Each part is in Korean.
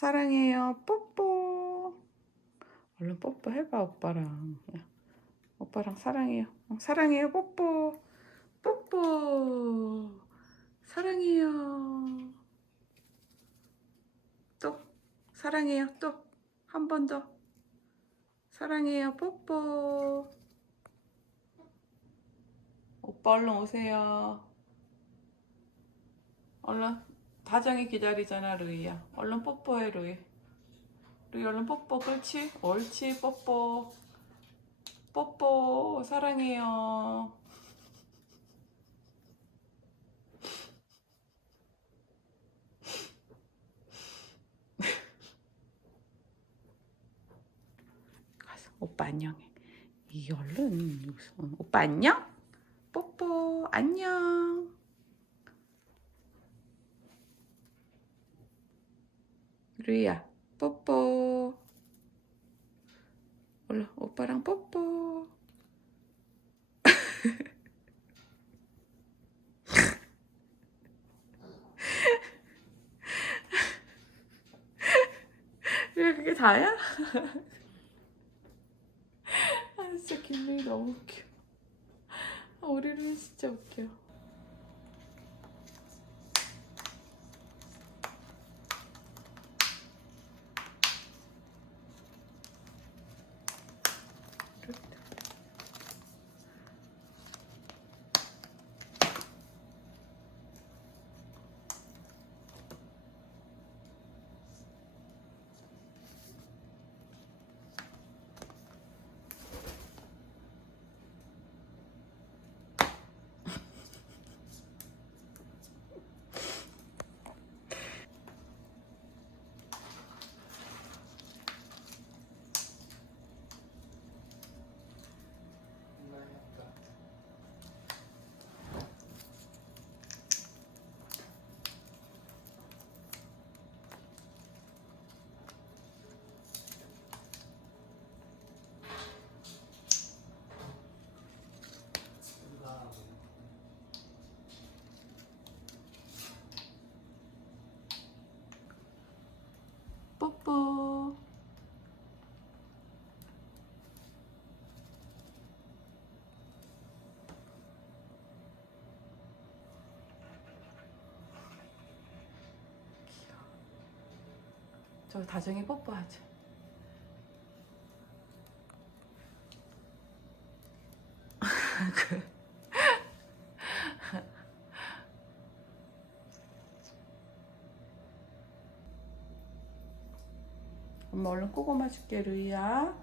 사랑해요. 뽀뽀. 얼른 뽀뽀 해봐, 오빠랑. 야, 오빠랑 사랑해요. 어, 사랑해요, 뽀뽀. 뽀뽀. 사랑해요. 또. 사랑해요, 또. 한 번 더. 사랑해요, 뽀뽀. 오빠 얼른 오세요. 얼른 다정이 기다리잖아 루이야. 얼른 뽀뽀해 루이. 루이 얼른 뽀뽀 그렇지? 옳지 뽀뽀. 뽀뽀 사랑해요. 오빠 안녕해. 이 얼른 여기서 오빠 안녕? 뽀뽀 안녕. 루이야 뽀뽀. 얼른 오빠랑 뽀뽀. 왜 그게 다야? 아 진짜 김민이 너무 웃겨. 아, 우리는 진짜 웃겨. 뽀뽀. 저 다정이 뽀뽀하자. 그 엄마 얼른 꼬고마 줄게 루이야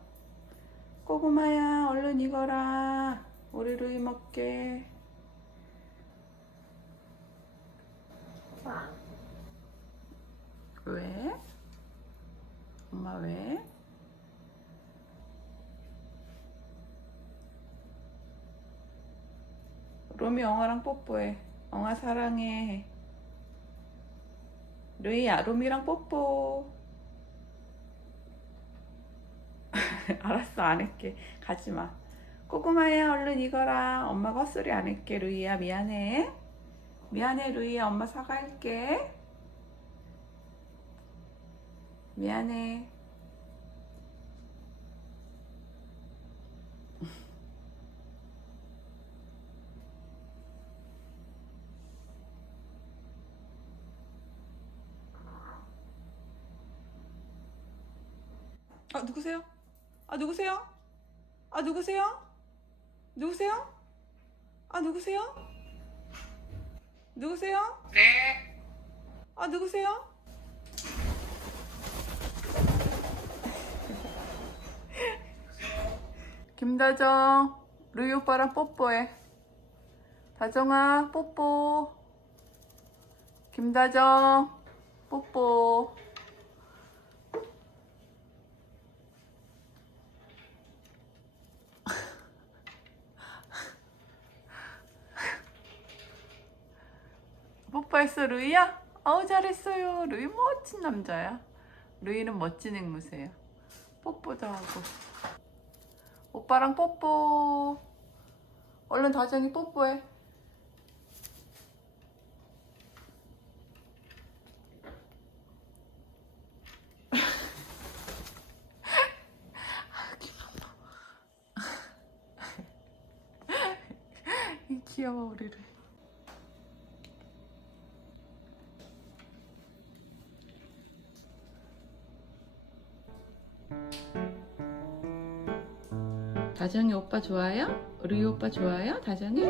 꼬고마야 얼른 익어라 우리 루이 먹게 왜? 엄마 왜? 로미 엉아랑 뽀뽀해. 엉아 사랑해. 루이야 로미랑 뽀뽀. 알았어 안 할게. 가지 마. 꼬꼬마야 얼른 익어라 엄마가 헛소리 안 할게 루이야. 미안해. 미안해 루이야. 엄마 사과할게 미안해 아 누구세요? 아 누구세요? 아 누구세요? 누구세요? 아 누구세요? 누구세요? 네. 아 누구세요? 김다정, 루이 오빠랑 뽀뽀해. 다정아, 뽀뽀. 김다정, 뽀뽀. 뽀뽀했어 루이야? 어우 잘했어요 루이 멋진 남자야 루이는 멋진 앵무새야 뽀뽀도 하고 오빠랑 뽀뽀. 얼른 다정이 뽀뽀해. 귀여워 우리를. 다정이 오빠 좋아요? 루이 오빠 좋아요? 다정이?